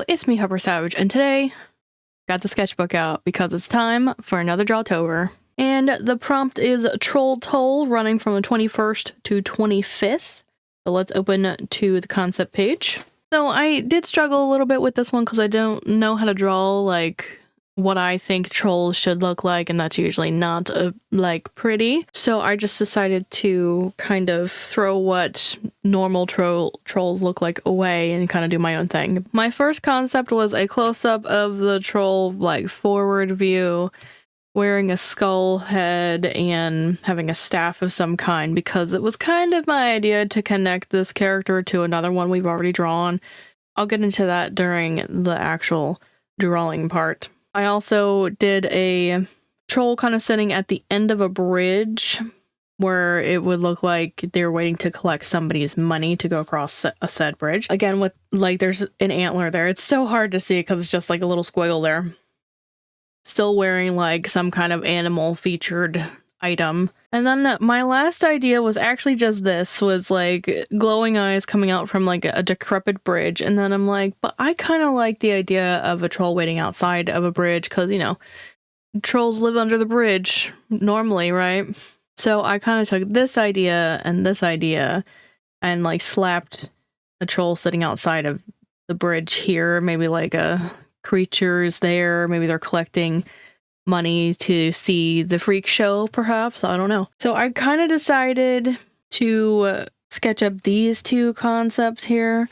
Heyo, it's me, Hyper Savage, and today got the sketchbook out because it's time for another Drawtober. And the prompt is Troll Toll, running from the 21st to 25th. So let's open to the concept page. So I did struggle a little bit with this one because I don't know how to draw like what I think trolls should look like, and that's usually not like pretty. So I just decided to kind of throw what normal trolls look like away and kind of do my own thing. My first concept was a close-up of the troll, like forward view, wearing a skull head and having a staff of some kind, because it was kind of my idea to connect this character to another one we've already drawn. I'll get into that during the actual drawing part. I also did a troll kind of sitting at the end of a bridge where it would look like they're waiting to collect somebody's money to go across a said bridge. Again, with like there's an antler there. It's so hard to see because it's just like a little squiggle there. Still wearing like some kind of animal featured item. And then my last idea was actually just this, was like glowing eyes coming out from like a decrepit bridge. And then I'm like, but I kind of like the idea of a troll waiting outside of a bridge because, you know, trolls live under the bridge normally, right? So I kind of took this idea and like slapped a troll sitting outside of the bridge here. Maybe like a creature's there. Maybe they're collecting money to see the freak show, perhaps. I don't know. So I kind of decided to sketch up these two concepts here.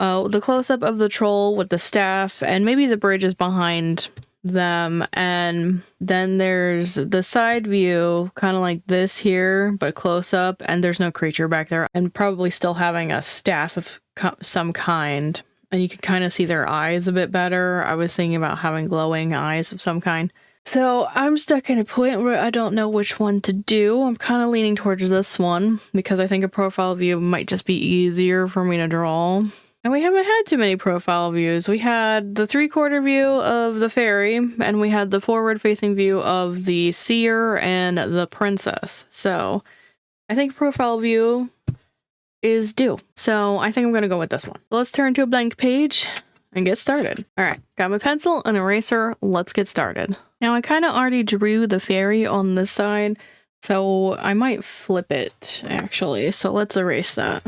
The close-up of the troll with the staff, and maybe the bridge is behind them, and then there's the side view, kind of like this here, but close up, and there's no creature back there, and probably still having a staff of some kind, and you can kind of see their eyes a bit better. I was thinking about having glowing eyes of some kind. So I'm stuck in a point where I don't know which one to do. I'm kind of leaning towards this one because I think a profile view might just be easier for me to draw. And we haven't had too many profile views. We had the 3/4 view of the fairy, and we had the forward-facing view of the seer and the princess. So I think profile view is due. So I think I'm going to go with this one. Let's turn to a blank page and get started. All right, got my pencil and eraser. Let's get started. Now I kind of already drew the fairy on this side, so I might flip it actually. So let's erase that.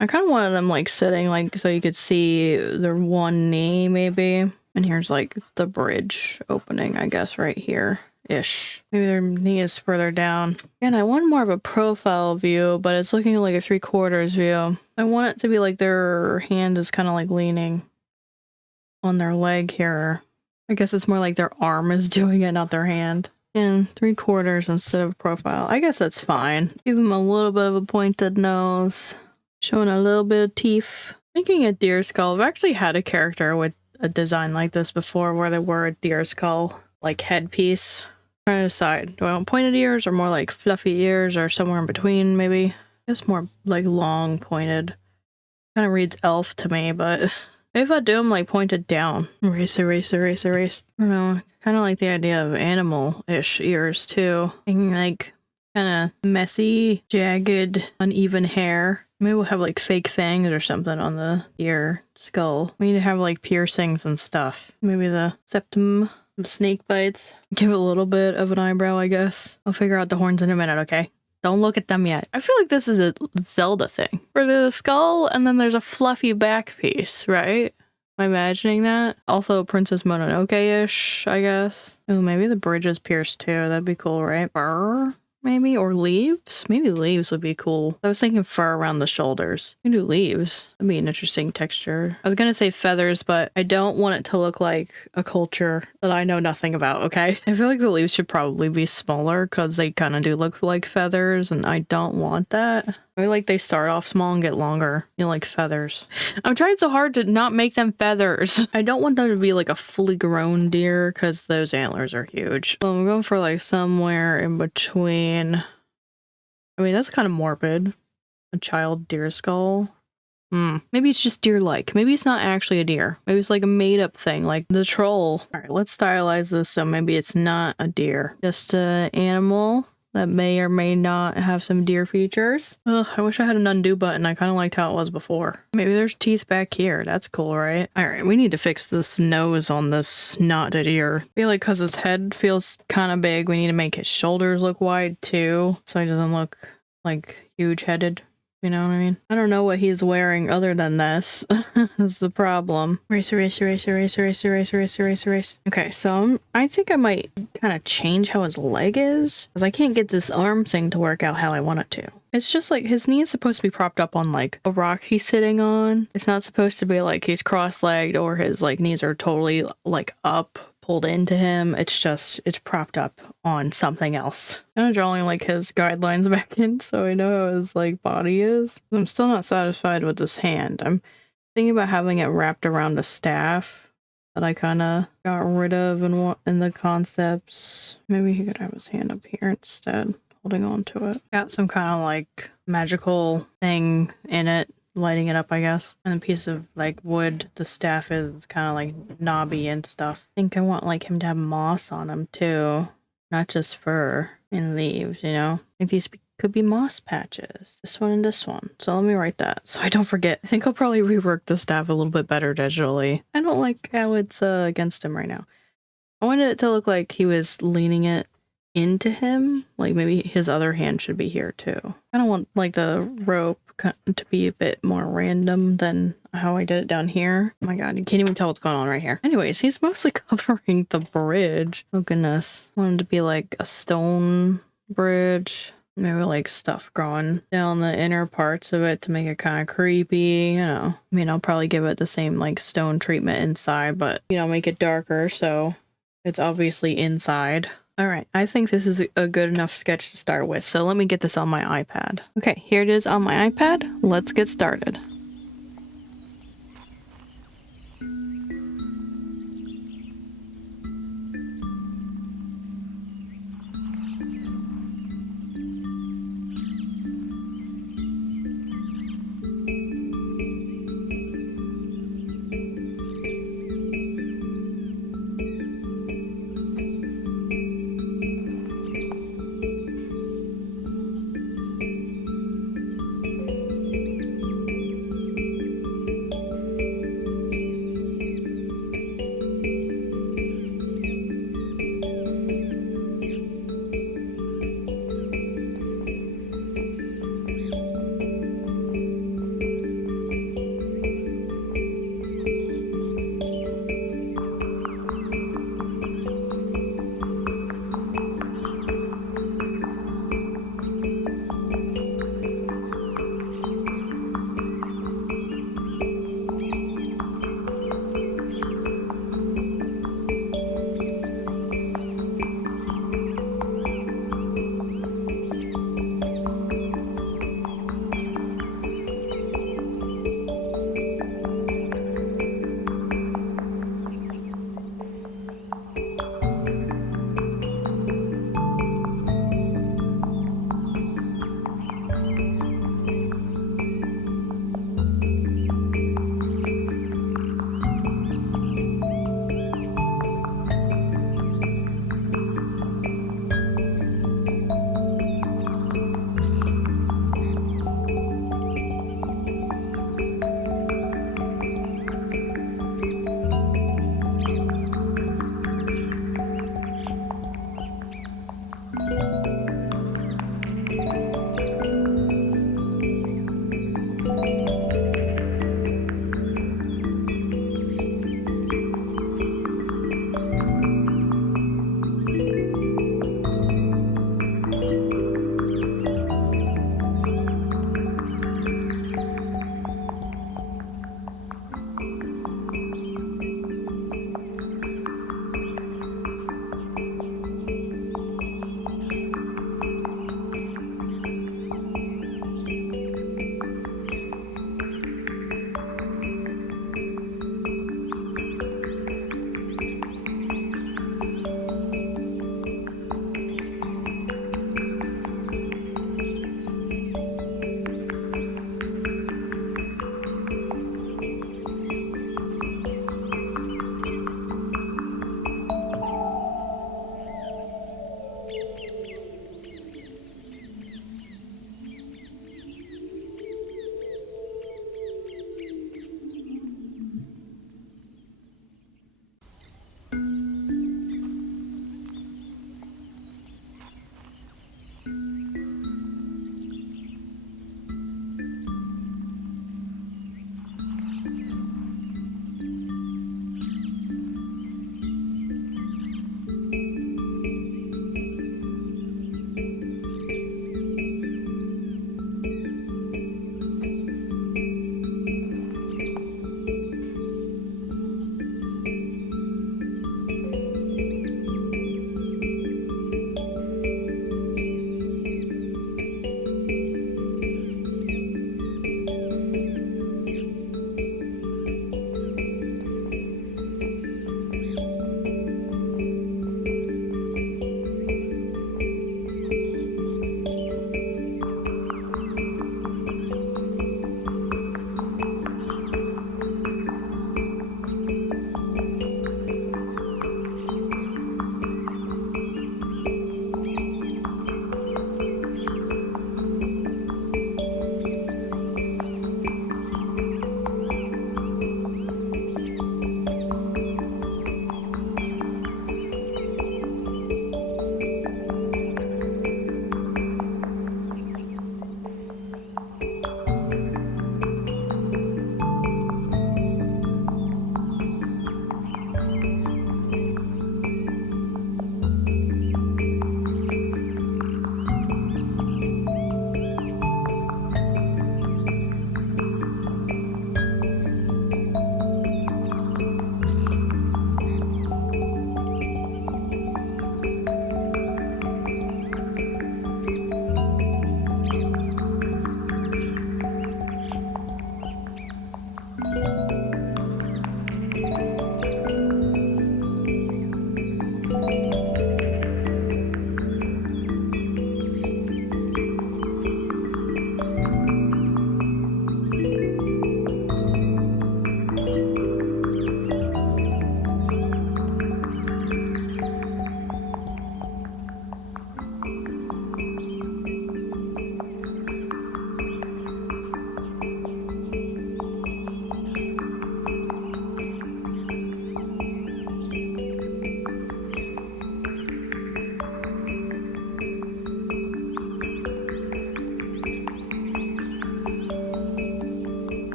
I kind of wanted them like sitting like so you could see their one knee maybe. And here's like the bridge opening, I guess, right here ish. Maybe their knee is further down. And I want more of a profile view, but it's looking like a 3/4 view. I want it to be like their hand is kind of like leaning on their leg here. I guess it's more like their arm is doing it, not their hand. And 3/4 instead of profile. I guess that's fine. Give them a little bit of a pointed nose. Showing a little bit of teeth. Thinking a deer skull. I've actually had a character with a design like this before where they wore a deer skull, like headpiece. Trying to decide. Do I want pointed ears or more like fluffy ears or somewhere in between maybe? I guess more like long pointed. Kind of reads elf to me, but if I do them like pointed down. Erase, erase, erase, erase. I don't know. Kind of like the idea of animal-ish ears too. Thinking like kind of messy, jagged, uneven hair. Maybe we'll have like fake fangs or something on the ear skull. We need to have like piercings and stuff. Maybe the septum, some snake bites. Give it a little bit of an eyebrow, I guess. I'll figure out the horns in a minute, okay? Don't look at them yet. I feel like this is a Zelda thing. For the skull, and then there's a fluffy back piece, right? Am I imagining that? Also Princess Mononoke-ish, I guess. Oh, maybe the bridge is pierced too. That'd be cool, right? Brr. Maybe, or leaves? Maybe leaves would be cool. I was thinking fur around the shoulders. You can do leaves. That'd be an interesting texture. I was gonna say feathers, but I don't want it to look like a culture that I know nothing about, okay? I feel like the leaves should probably be smaller because they kind of do look like feathers, and I don't want that. I feel like they start off small and get longer, you know, like feathers. I'm trying so hard to not make them feathers. I don't want them to be like a fully grown deer because those antlers are huge. So I'm going for like somewhere in between. I mean, that's kind of morbid. A child deer skull. Maybe it's just deer-like. Maybe it's not actually a deer. Maybe it's like a made-up thing, like the troll. All right, let's stylize this so maybe it's not a deer. Just an animal that may or may not have some deer features. Ugh, I wish I had an undo button. I kind of liked how it was before. Maybe there's teeth back here. That's cool, right? All right, we need to fix this nose on this not deer. I feel like because his head feels kind of big, we need to make his shoulders look wide too, so he doesn't look like huge-headed. You know what I mean? I don't know what he's wearing other than this. Is the problem. Race. Okay, so I think I might kind of change how his leg is, because I can't get this arm thing to work out how I want it to. It's just like his knee is supposed to be propped up on like a rock he's sitting on. It's not supposed to be like he's cross-legged or his like knees are totally like up, pulled into him. It's just, it's propped up on something else. I'm drawing like his guidelines back in so I know how his like body is. I'm still not satisfied with this hand. I'm thinking about having it wrapped around a staff that I kind of got rid of in the concepts. Maybe he could have his hand up here instead, holding on to it. Got some kind of like magical thing in it, lighting it up, I guess. And a piece of like wood, the staff is kind of like knobby and stuff. I think I want like him to have moss on him too, not just fur and leaves, you know? Like these could be moss patches, this one and this one. So let me write that so I don't forget. I think I'll probably rework the staff a little bit better digitally. I don't like how it's against him right now. I wanted it to look like he was leaning it into him, like maybe his other hand should be here too. I don't want like the rope to be a bit more random than how I did it down here. Oh my god, you can't even tell what's going on right here. Anyways, he's mostly covering the bridge. Oh goodness. I want him to be like a stone bridge. Maybe like stuff growing down the inner parts of it to make it kind of creepy, you know. I mean, I'll probably give it the same like stone treatment inside, but you know, make it darker so it's obviously inside. All right, I think this is a good enough sketch to start with, so let me get this on my iPad. Okay, here it is on my iPad. Let's get started.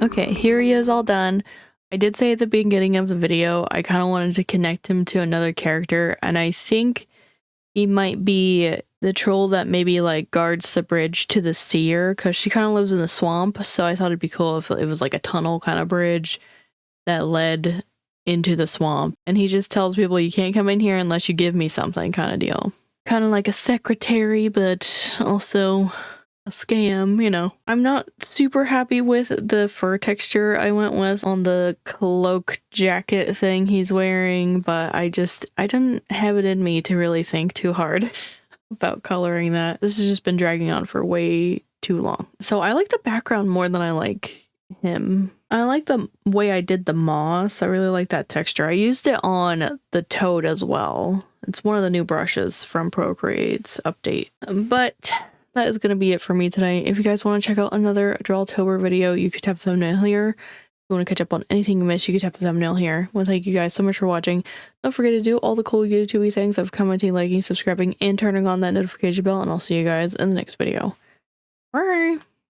Okay, here he is all done. I did say at the beginning of the video, I kind of wanted to connect him to another character, and I think he might be the troll that maybe like guards the bridge to the seer, because she kind of lives in the swamp, so I thought it'd be cool if it was like a tunnel kind of bridge that led into the swamp, and he just tells people you can't come in here unless you give me something kind of deal. Kind of like a secretary, but also a scam, you know. I'm not super happy with the fur texture I went with on the cloak jacket thing he's wearing, but I didn't have it in me to really think too hard about coloring that. This has just been dragging on for way too long. So I like the background more than I like him. I like the way I did the moss. I really like that texture. I used it on the toad as well. It's one of the new brushes from Procreate's update. But that is going to be it for me today. If you guys want to check out another Drawtober video, you could tap the thumbnail here. If you want to catch up on anything you missed, you could tap the thumbnail here. Well, thank you guys so much for watching. Don't forget to do all the cool YouTube-y things of commenting, liking, subscribing, and turning on that notification bell, and I'll see you guys in the next video. Bye!